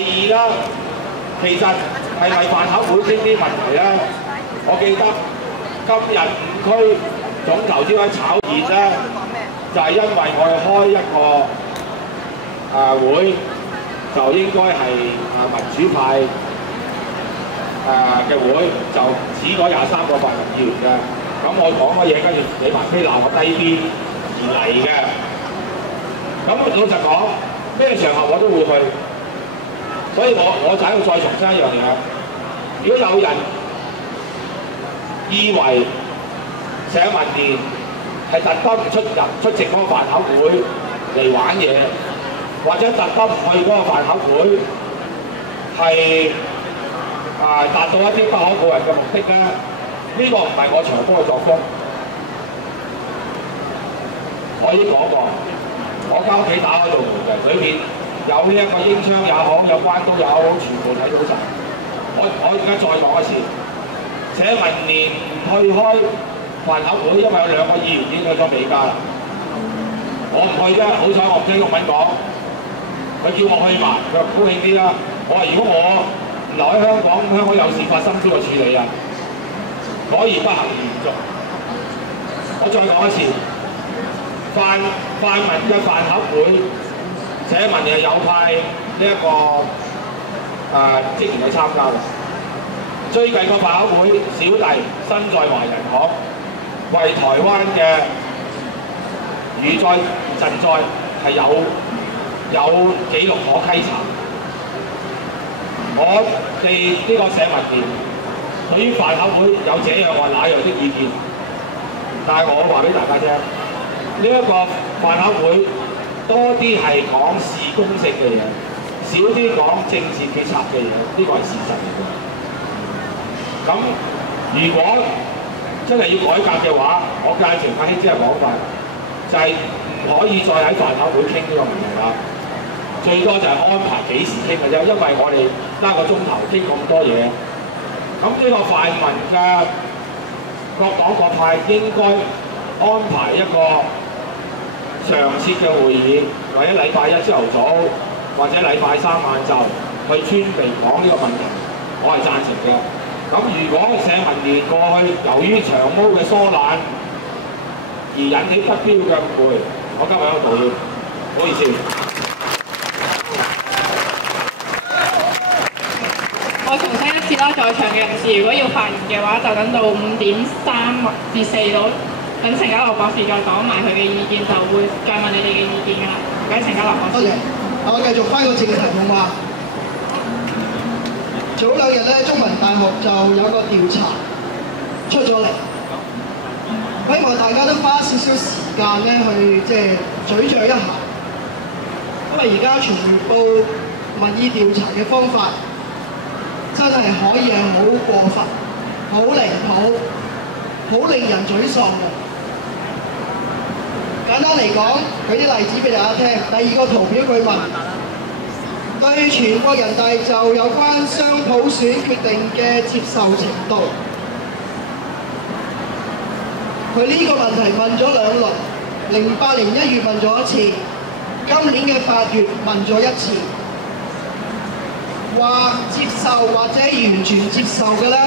二啦，其實係咪飯盒會傾啲問題咧？我記得今日5區總頭先喺炒熱咧，就係因為我哋開一個會，就應該係民主派嘅會，就只嗰23個泛民議員嘅。咁我講嘅嘢跟住李文飛鬧我低 B 而嚟嘅。咁老實講，咩場合我都會去，所以我就喺度再重申一樣嘢。如果有人以為社民連係特登唔出席嗰個飯盒會嚟玩嘢，或者特登唔去嗰個飯盒會係達到一啲不可告人嘅目的咧，呢個唔係我長波嘅作風。我已經講過，我間屋企打開道門嘅，裏面有呢一個英槍也好，有關刀也好，全部睇到晒。我而家再講一次，社民連唔去開飯盒會，因為有2個議員已經去咗美加啦。我唔去啫，好彩我唔聽中文講，佢叫我去埋，佢話高興啲啦。我話如果我唔留喺香港，香港有事發生邊個處理啊？果然不幸而言中。我再講一次，泛民嘅飯盒會，社民連有派呢一個職員去參加嘅。最近個飯盒會，小弟身在華人行，為台灣嘅雨災賑災係有記錄可稽查。我哋呢個社民連對於飯盒會有這樣或那樣的意見，但係我話俾大家聽，呢一個飯盒會多啲係講事公性嘅嘢，少啲講政治決策嘅嘢，呢個係事實嚟嘅。咁如果真係要改革嘅話，我贊成阿希姐嘅講法，就係唔可以再喺飯盒會傾呢個問題啦。最多就係安排幾時傾嘅啫，因為我哋得1個鐘頭傾咁多嘢。咁呢個泛民嘅各黨各派應該安排一個常設嘅會議，或者禮拜1朝頭早，或者禮拜3晏晝去專備講呢個問題，我係贊成嘅。咁如果社民連過去由於長毛嘅疏懶而引起不必要嘅誤會，我今日有道歉，唔好意思。我重申一次啦，在場嘅人士如果要發言嘅話，就等到5點3至4度，等陳家樂博士再講埋佢嘅意見，就會再問你哋嘅意見㗎啦。唔該，陳家樂博士。我繼續翻個正題講話。早2日咧，中文大學就有個調查出咗嚟，希望大家都花少少時間咧去咀嚼一下，因為而家傳媒報民意調查嘅方法真係可以係好過分、好離譜、好令人沮喪嘅。簡單嚟講，舉啲例子俾大家聽。第2個圖表佢問，對全國人大就有關雙普選決定嘅接受程度。佢呢個問題問咗2輪，08年1月問咗1次，今年嘅8月問咗1次。話接受或者完全接受嘅咧，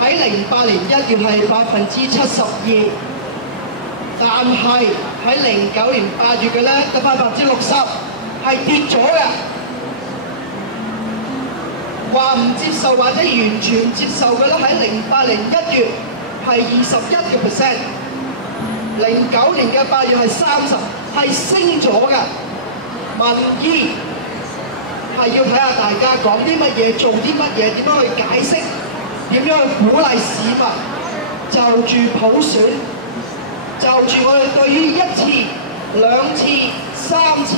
喺08年1月係72%，但係喺09年8月嘅咧得60%，係跌咗嘅。話唔接受或者完全接受嘅咧，喺08年1月係21%，09年嘅8月係30%，係升咗嘅。民意係要睇下大家講啲乜嘢，做啲乜嘢，點樣去解釋，點樣去鼓勵市民就住普選，就住我哋對於1次、2次、3次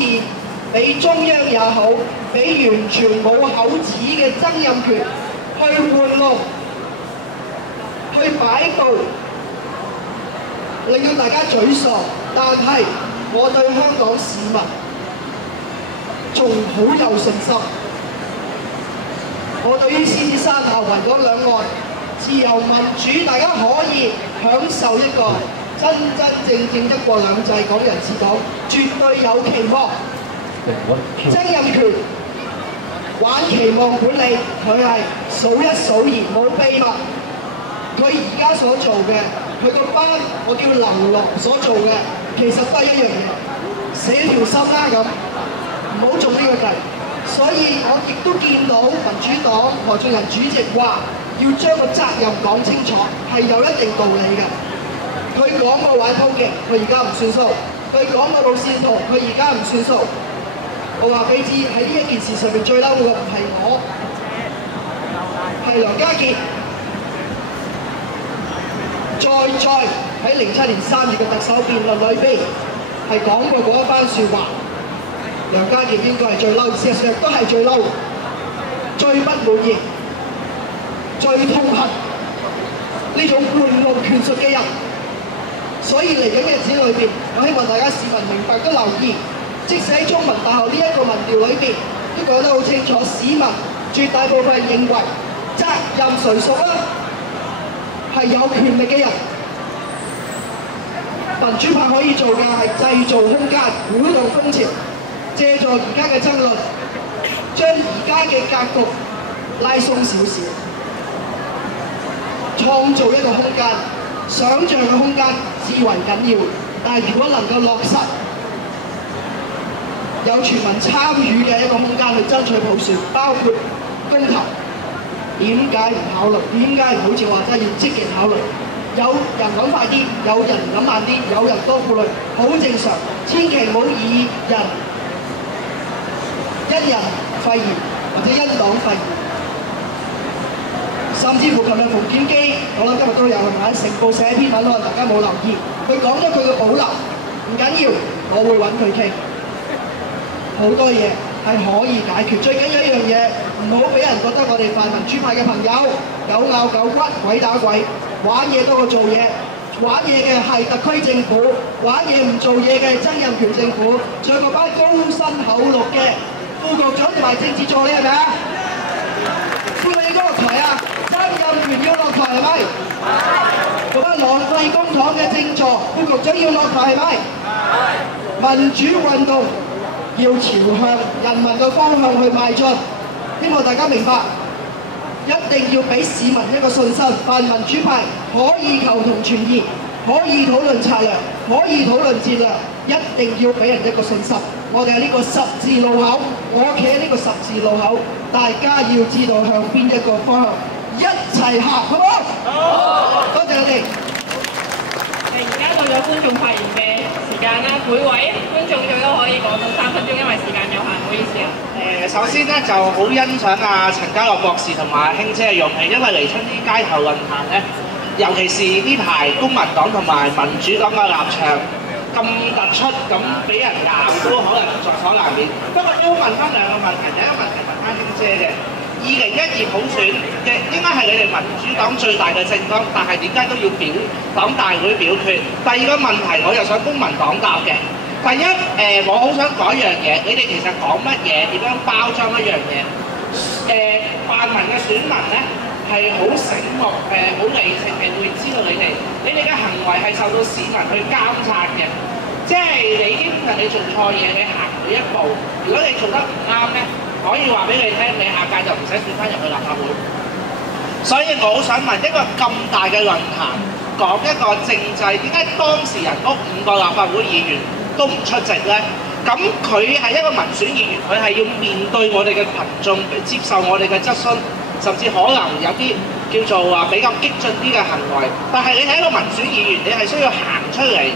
俾中央也好，俾完全冇口齒嘅曾蔭權去玩弄、去擺布，令到大家沮喪。但係我對香港市民仲好有信心。我對於獅子山下圍嗰2岸自由民主，大家可以享受一個真真正正1國2制港人治港，絕對有期望。曾蔭權玩期望管理，佢係數一數二冇秘密。佢而家所做嘅，佢個班我叫流浪所做嘅，其實都係一樣嘢，死條心啦咁，唔好中呢個計。所以我亦都見到民主黨何俊仁主席話要將個責任講清楚，係有一定道理嘅。佢講過玩通嘅，佢而家唔算數；佢講過路線圖，佢而家唔算數。我話俾你知，喺呢一件事上面最嬲嘅唔係我，係梁家傑。再喺07年3月嘅特首辯論裏邊係講過嗰一番説話，梁家傑應該係最嬲，事實上都係最嬲、最不滿意、最痛恨呢種玩弄權術嘅人。所以嚟緊嘅日子裏邊，我希望大家市民明白都留意，即使喺中文大學呢一個民調裏邊都講得好清楚，市民絕大部分認為責任誰屬啊？係有權力嘅人。民主派可以做嘅係製造空間、鼓動風潮，借助而家嘅爭論，將而家嘅格局拉鬆少少，創造一個空間，想像嘅空間至為緊要。但係如果能夠落實有全民參與嘅一個空間去爭取普選，包括公投。點解唔考慮？點解唔好似話齋要積極考慮？有人諗快啲，有人諗慢啲，有人多顧慮，好正常。千祈唔好以人因人廢言或者因黨廢言。甚至乎琴日馮檢基，我諗今日都有係咪？成報寫篇文，可能大家冇留意，佢講咗佢嘅保留，唔緊要，我會揾佢傾。好多嘢係可以解決，最緊要一樣嘢，唔好俾人覺得我哋泛民主派嘅朋友狗咬狗骨、鬼打鬼，玩嘢多過做嘢。玩嘢嘅係特區政府，玩嘢唔做嘢嘅係曾蔭權政府，仲有嗰班高薪厚祿嘅副局長同埋政治助理係咪啊？副理嗰個台啊，曾蔭權要落台係咪？嗰班浪費公帑嘅政助副局長要落台係咪？民主運動要朝向人民嘅方向去邁進，希望大家明白，一定要俾市民一個信心。泛民主派可以求同存異，可以討論策略，可以討論戰略，一定要俾人一個信心。我哋係呢個十字路口，我企喺呢個十字路口，大家要知道向邊一個方向，一齊行，好唔好？好，多謝你哋。而家到咗觀眾發言嘅時間啦，每位觀眾最多可以講到3分鐘，因為時間有限，唔好意思啊。首先咧就好欣賞陳家樂博士同埋卿姐嘅勇氣，因為嚟親啲街頭論壇咧，尤其是呢排公民黨同埋民主黨嘅立場咁突出，咁俾人鬧都可能在所難免。不過都問翻兩個問題，第一個問題問翻卿姐嘅，2012普選嘅應該係你哋民主黨最大嘅政綱，但係點解都要黨大會表決？第二個問題我又想公民黨答嘅。第一，我好想講一樣嘢，你哋其實講乜嘢，點樣包裝一樣嘢？泛民嘅選民咧係好醒目，好理性，係會知道你哋嘅行為係受到市民去監察嘅。即係你基本上你做錯嘢，你行每一步，如果你做得唔啱咧，可以話俾你聽，你下屆就唔使選翻入去立法會。所以我好想問，一個咁大嘅論壇講一個政制，點解當事人嗰5個立法會議員都唔出席咧？咁佢係一個民選議員，佢係要面對我哋嘅群眾，接受我哋嘅質詢，甚至可能有啲叫做話比較激進啲嘅行為。但係你係一個民選議員，你係需要行出嚟，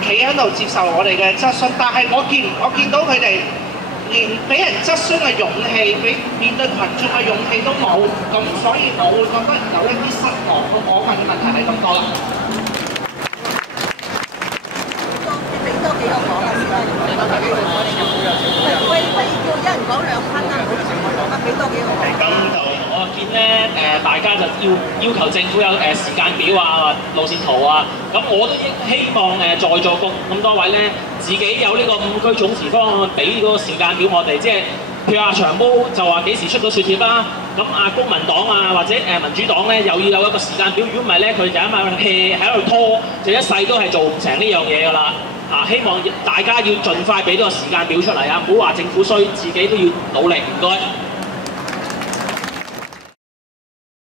企喺度接受我哋嘅質詢。但係我見到佢哋連俾人質詢嘅勇氣，俾面對群眾嘅勇氣都冇，咁所以我會覺得有一啲失望。我問嘅問題係咁多啦。多幾個講啦，喂，不如叫一人講2分啦，唔好全部講啦，俾多幾個講。咁就我見咧大家就要求政府有時間表啊、路線圖啊。咁我都希望在座咁多位咧，自己有呢個5區總辭方案，俾嗰個時間表我哋，即係譬如阿長毛就話幾時出咗雪帖啦。咁公民黨啊或者民主黨咧，又要有一個時間表。如果唔係咧，佢就因為 hea 喺度拖，就一世都係做唔成呢樣嘢㗎啦。希望大家要盡快俾到個時間表出嚟啊！唔好話政府衰，自己都要努力。唔該。